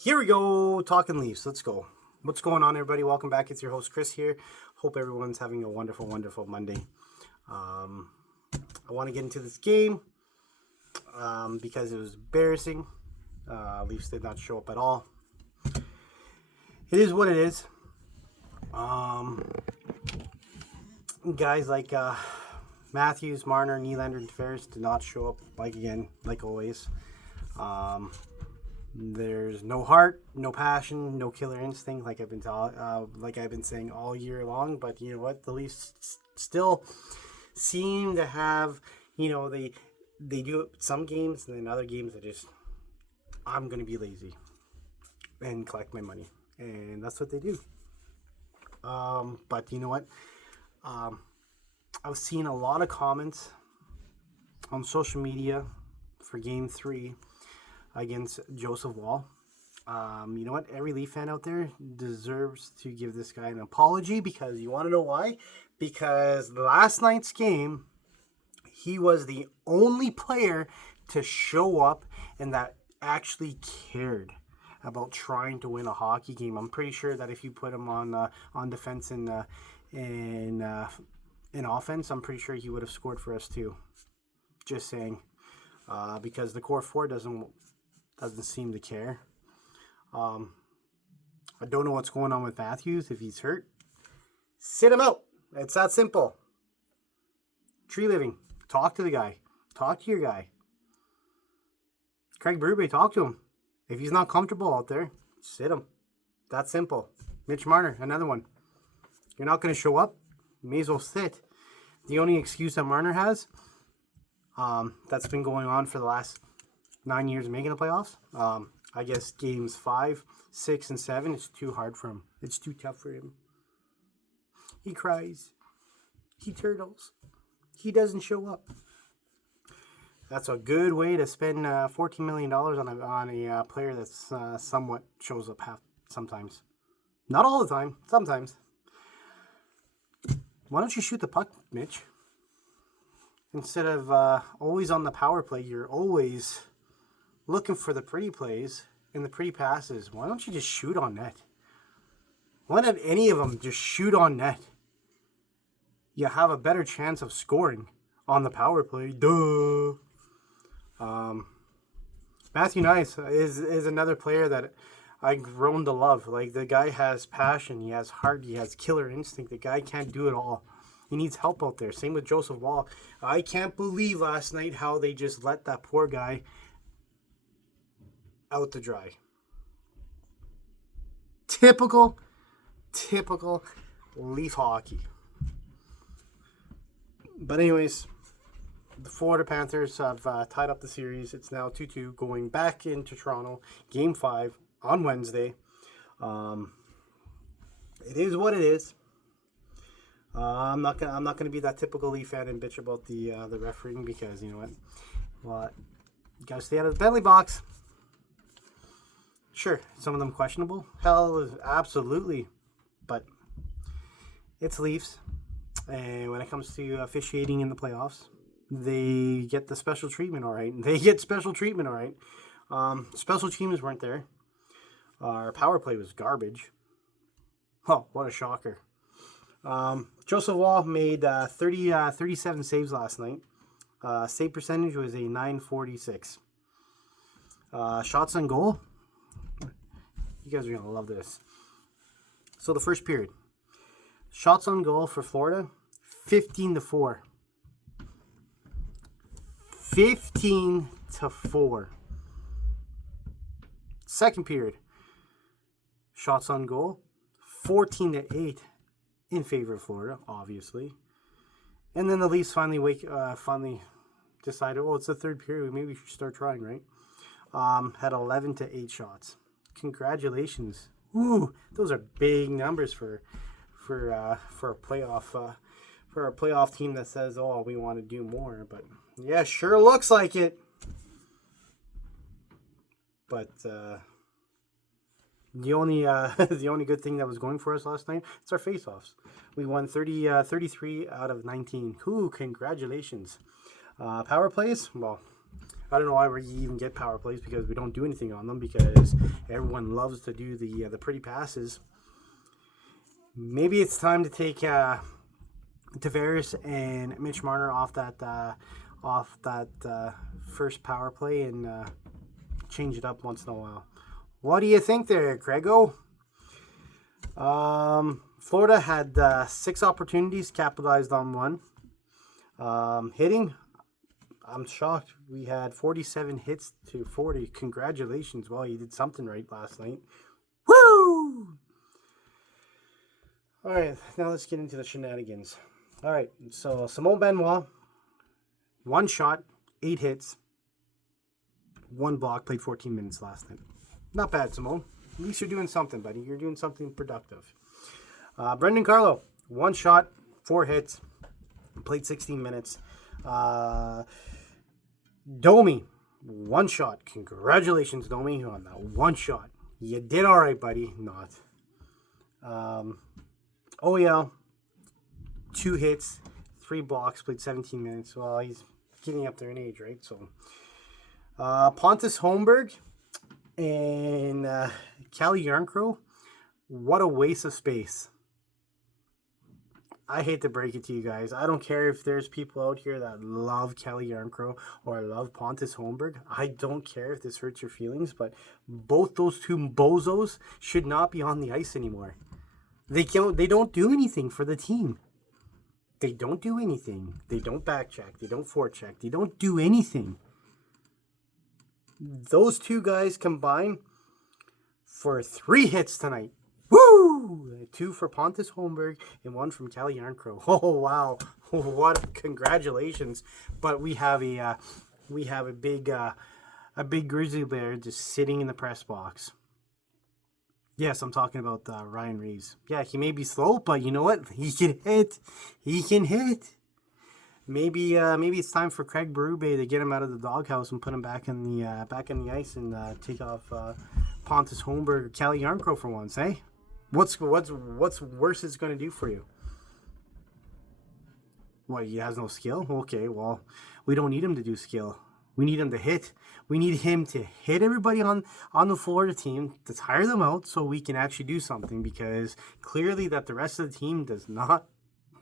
Here we go, talking Leafs. Let's go. What's going on, everybody? Welcome back. It's your host, Chris here. Hope everyone's having a wonderful, wonderful Monday. I want to get into this game because it was embarrassing. Leafs did not show up at all. It is what it is. Guys like Matthews, Marner, Nylander, and Ferris did not show up, like always. There's no heart, no passion, no killer instinct, like I've been saying all year long. But you know what? The Leafs still seem to have, they do it some games, and then other games I'm gonna be lazy and collect my money, and that's what they do. But you know what? I've seen a lot of comments on social media for Game 3 against Joseph Wall. You know what? Every Leaf fan out there deserves to give this guy an apology, because you want to know why? Because last night's game, he was the only player to show up and that actually cared about trying to win a hockey game. I'm pretty sure that if you put him on defense and in offense, I'm pretty sure he would have scored for us too. Just saying, because the core four doesn't seem to care. I don't know what's going on with Matthews. If he's hurt, sit him out. It's that simple. Tree living. Talk to the guy. Talk to your guy. Craig Berube, talk to him. If he's not comfortable out there, sit him. That simple. Mitch Marner, another one. You're not going to show up, you may as well sit. The only excuse that Marner has, that's been going on for the last 9 years of making the playoffs, I guess games 5, 6, and 7, it's too hard for him. It's too tough for him. He cries. He turtles. He doesn't show up. That's a good way to spend $14 million on a player that's somewhat shows up sometimes. Not all the time, sometimes. Why don't you shoot the puck, Mitch? Instead of always on the power play, you're always looking for the pretty plays and the pretty passes. Why don't you just shoot on net? Why not any of them just shoot on net? You have a better chance of scoring on the power play. Duh. Matthew Nice is another player that I've grown to love. Like, the guy has passion, he has heart, he has killer instinct. The guy can't do it all. He needs help out there. Same with Joseph Wall. I can't believe last night how they just let that poor guy out to dry. Typical Leaf hockey. But anyways, the Florida Panthers have tied up the series. It's now 2-2 going back into Toronto. Game 5 on Wednesday. It is what it is. I'm not gonna be that typical Leaf fan and bitch about the refereeing, because you know what? Well, you gotta stay out of the penalty box. Sure, some of them questionable. Hell, absolutely, but it's Leafs, and when it comes to officiating in the playoffs, they get the special treatment, all right. Special teams weren't there. Our power play was garbage. Oh, what a shocker. Joseph Wall made 37 saves last night. Save percentage was a .946. Shots on goal. You guys are going to love this. So the first period. Shots on goal for Florida, 15-4. 15-4. Second period. Shots on goal, 14-8 in favor of Florida, obviously. And then the Leafs finally decided, it's the third period, maybe we should start trying, right? Had 11-8 shots. Congratulations. Ooh, those are big numbers for a playoff team that says, we want to do more. But yeah, sure looks like it. But the only good thing that was going for us last night, it's our faceoffs. We won 33 out of 19. Ooh, congratulations. Power plays, I don't know why we even get power plays because we don't do anything on them because everyone loves to do the pretty passes. Maybe it's time to take Tavares and Mitch Marner off that first power play and change it up once in a while. What do you think there, Grego? Florida had 6 opportunities, capitalized on 1. Hitting, I'm shocked. We had 47 hits to 40. Congratulations. Well, you did something right last night. Woo! All right, now let's get into the shenanigans. All right, so Simone Benoit, 1 shot, 8 hits, 1 block, played 14 minutes last night. Not bad, Simone. At least you're doing something, buddy. You're doing something productive. Brendan Carlo, 1 shot, 4 hits, played 16 minutes. Domi, 1 shot. Congratulations, Domi, on that 1 shot. You did all right, buddy. Not. OEL, 2 hits, 3 blocks, played 17 minutes. Well, he's getting up there in age, right? So, Pontus Holmberg and Calle Yarncrow, what a waste of space. I hate to break it to you guys. I don't care if there's people out here that love Calle Yarncrow or love Pontus Holmberg. I don't care if this hurts your feelings, but both those 2 bozos should not be on the ice anymore. They don't do anything for the team. They don't do anything. They don't back check. They don't forecheck. They don't do anything. Those 2 guys combine for 3 hits tonight. Woo! 2 for Pontus Holmberg and 1 from Calle Yarncrow. Oh wow! What congratulations! But we have a big grizzly bear just sitting in the press box. Yes, I'm talking about Ryan Reeves. Yeah, he may be slow, but you know what? He can hit. He can hit. Maybe it's time for Craig Berube to get him out of the doghouse and put him back in the ice and take off Pontus Holmberg or Calle Yarncrow for once, eh? What's worse it's going to do for you? What, he has no skill? Okay, well, we don't need him to do skill. We need him to hit. We need him to hit everybody on the Florida team, to tire them out so we can actually do something, because clearly that the rest of the team does not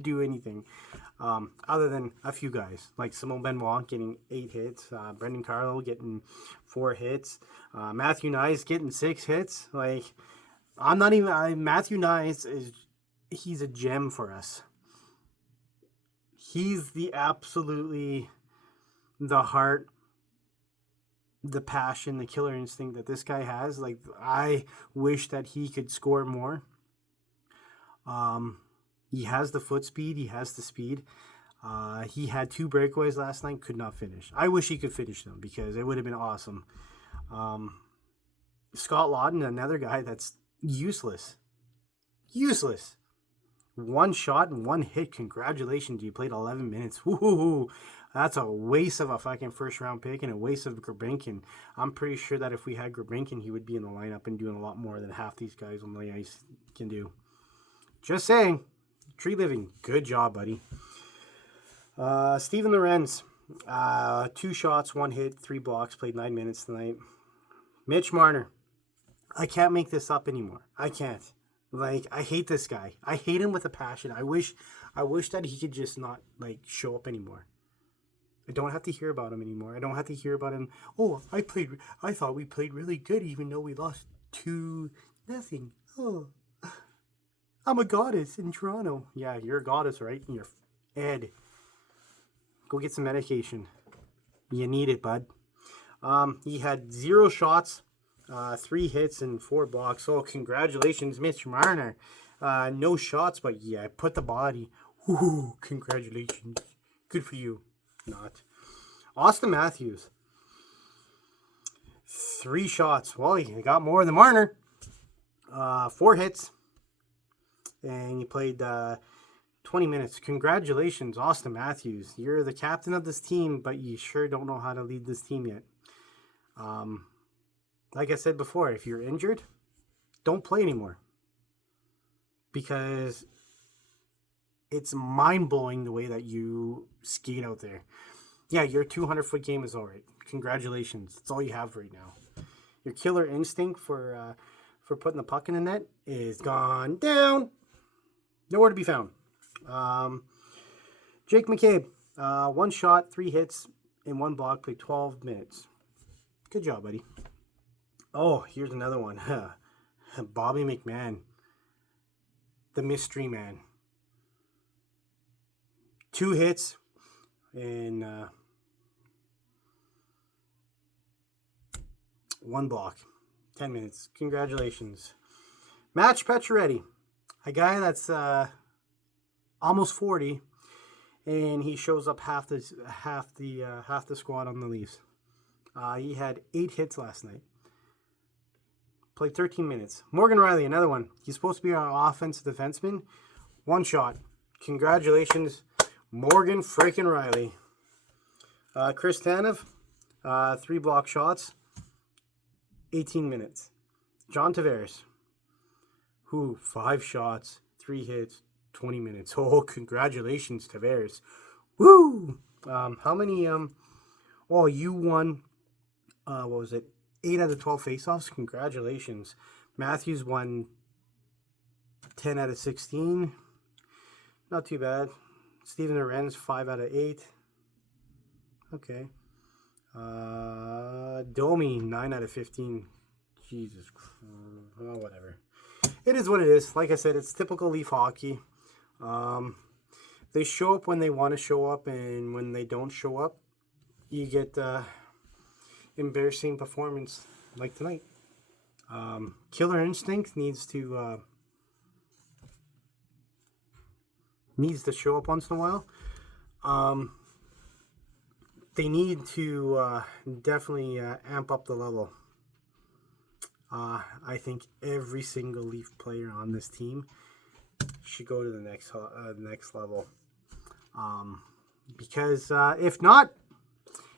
do anything other than a few guys, like Simone Benoit getting 8 hits, Brendan Carlo getting 4 hits, Matthew Knies getting 6 hits. Like, Matthew Knies he's a gem for us. He's the heart, the passion, the killer instinct that this guy has. Like, I wish that he could score more. He has the foot speed. He has the speed. He had 2 breakaways last night, could not finish. I wish he could finish them because it would have been awesome. Scott Lawton, another guy that's useless. 1 shot and 1 hit. Congratulations, you played 11 minutes. Woo-hoo-hoo. That's a waste of a fucking first-round pick and a waste of Grbinkin. I'm pretty sure that if we had Grbinkin, he would be in the lineup and doing a lot more than half these guys on the ice can do. Just saying. Tree Living, good job, buddy. Steven Lorenz, 2 shots, 1 hit, 3 blocks, played 9 minutes tonight. Mitch Marner, I can't make this up anymore. I can't. Like, I hate this guy. I hate him with a passion. I wish that he could just not, like, show up anymore. I don't have to hear about him anymore. I don't have to hear about him. Oh, I thought we played really good even though we lost 2-0. Oh, I'm a goddess in Toronto. Yeah, you're a goddess, right? You're Ed. Go get some medication. You need it, bud. He had 0 shots, 3 hits, and 4 blocks. So congratulations, Mitch Marner. No shots, but yeah, put the body. Ooh, congratulations. Good for you. Not. Austin Matthews. 3 shots. Well, he got more than Marner. 4 hits. And he played 20 minutes. Congratulations, Austin Matthews. You're the captain of this team, but you sure don't know how to lead this team yet. Like I said before, if you're injured, don't play anymore. Because it's mind-blowing the way that you skate out there. yeah, your 200-foot game is all right. Congratulations. That's all you have right now. Your killer instinct for putting the puck in the net is gone down. Nowhere to be found. Jake McCabe, 1 shot, 3 hits, and 1 block, played 12 minutes. Good job, buddy. Oh, here's another one. Bobby McMahon, the mystery man. 2 hits and 1 block. 10 minutes. Congratulations. Match Pacioretty, a guy that's almost 40, and he shows up half the squad on the Leafs. He had 8 hits last night. Played 13 minutes. Morgan Riley, another one. He's supposed to be our offensive defenseman. 1 shot. Congratulations, Morgan freaking Riley. Chris Tanev, 3 block shots. 18 minutes. John Tavares, 5 shots, 3 hits, 20 minutes. Oh, congratulations, Tavares. Woo! How many, you won, what was it? 8 out of 12 faceoffs. Congratulations. Matthews won 10 out of 16. Not too bad. Steven Arens, 5 out of 8. Okay. Domi, 9 out of 15. Jesus Christ. Oh, whatever. It is what it is. Like I said, it's typical Leaf hockey. They show up when they want to show up, and when they don't show up, you get embarrassing performance like tonight. Killer Instinct needs to show up once in a while. They need to definitely amp up the level. I think every single Leaf player on this team should go to the next level. Because if not,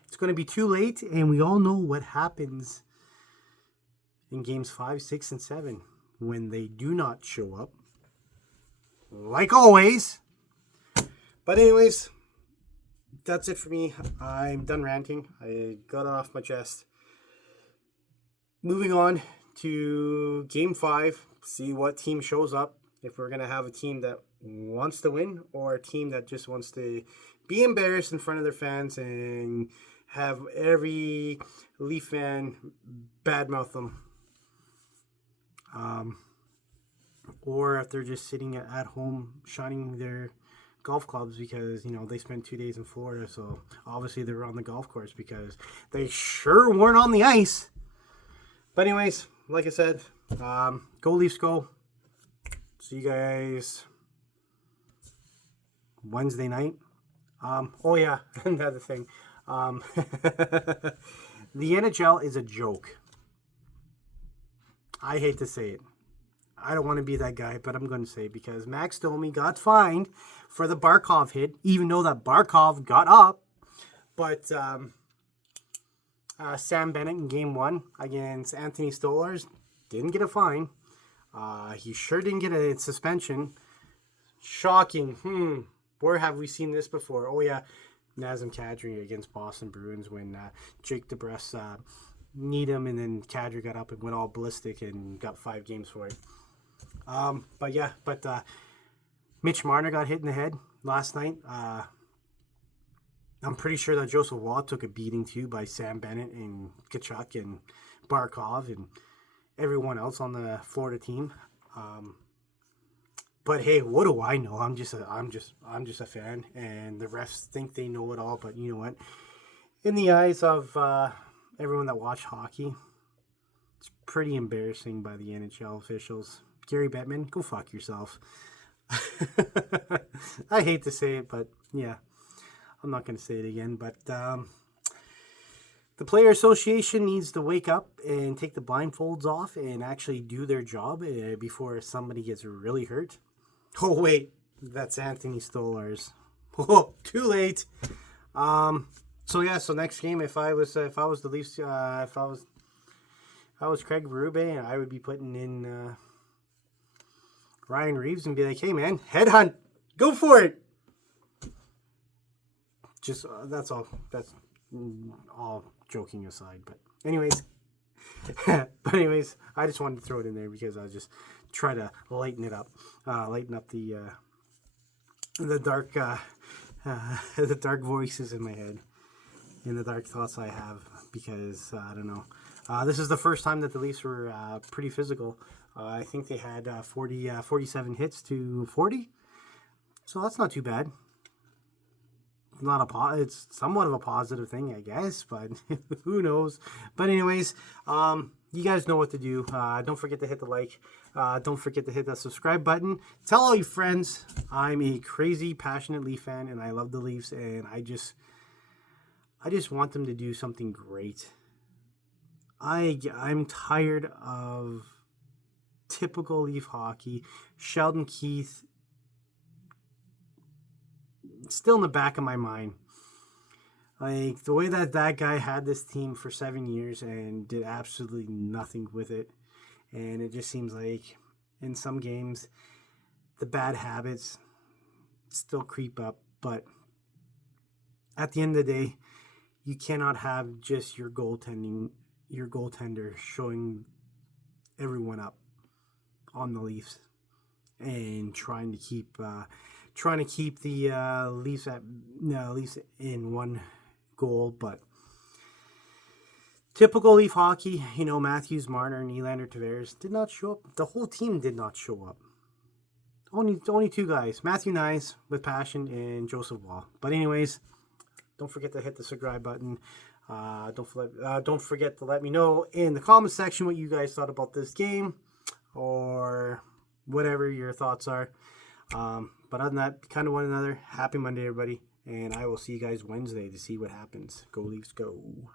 it's going to be too late, and we all know what happens in games 5, 6, and 7 when they do not show up. Like always. But anyways, that's it for me. I'm done ranting. I got it off my chest. Moving on to Game 5. See what team shows up. If we're going to have a team that wants to win or a team that just wants to be embarrassed in front of their fans and have every Leaf fan badmouth them. Or if they're just sitting at home shining their golf clubs because, they spent 2 days in Florida, so obviously they were on the golf course because they sure weren't on the ice. But anyways, like I said, go Leafs go. See you guys Wednesday night. Another thing. The NHL is a joke. I hate to say it. I don't want to be that guy, but I'm going to say it because Max Domi got fined for the Barkov hit, even though that Barkov got up. But Sam Bennett in Game 1 against Anthony Stolarz didn't get a fine. He sure didn't get a suspension. Shocking. Where have we seen this before? Oh, yeah. Nazem Kadri against Boston Bruins when Jake DeBrusk kneed him, and then Kadri got up and went all ballistic and got 5 games for it. But Mitch Marner got hit in the head last night. I'm pretty sure that Joseph Waugh took a beating too by Sam Bennett and Tkachuk and Barkov and everyone else on the Florida team. But hey, what do I know? I'm just a fan, and the refs think they know it all. But you know what? In the eyes of everyone that watch hockey, it's pretty embarrassing by the NHL officials. Gary Bettman, go fuck yourself. I hate to say it, but yeah, I'm not going to say it again. But the Player Association needs to wake up and take the blindfolds off and actually do their job before somebody gets really hurt. Oh wait, that's Anthony Stolarz. Oh, too late. So next game, if I was the Leafs, if I was Craig Berube, I would be putting in Ryan Reeves and be like, hey man, headhunt, go for it. just that's all. That's all joking aside. But anyways, I just wanted to throw it in there because I was just try to lighten it up, lighten up the dark the dark voices in my head and the dark thoughts I have because I don't know. This is the first time that the Leafs were pretty physical. I think they had 47 hits to 40, so that's not too bad. Not it's somewhat of a positive thing, I guess, but who knows. But anyways, you guys know what to do. Don't forget to hit the like. Don't forget to hit that subscribe button. Tell all your friends I'm a crazy, passionate Leaf fan, and I love the Leafs, and I just want them to do something great. I'm tired of typical Leaf hockey. Sheldon Keefe, still in the back of my mind. Like, the way that guy had this team for 7 years and did absolutely nothing with it. And it just seems like in some games, the bad habits still creep up. But at the end of the day, you cannot have just your goaltender showing everyone up on the Leafs and trying to keep the Leafs in one goal. But typical Leaf hockey, Matthews, Marner, and Nylander, Tavares did not show up. The whole team did not show up. Only two guys, Matthew Nyes with passion and Joseph Wall. But anyways, don't forget to hit the subscribe button. Don't forget to let me know in the comment section what you guys thought about this game or whatever your thoughts are. But other than that, kind of one another. Happy Monday, everybody. And I will see you guys Wednesday to see what happens. Go Leafs, go.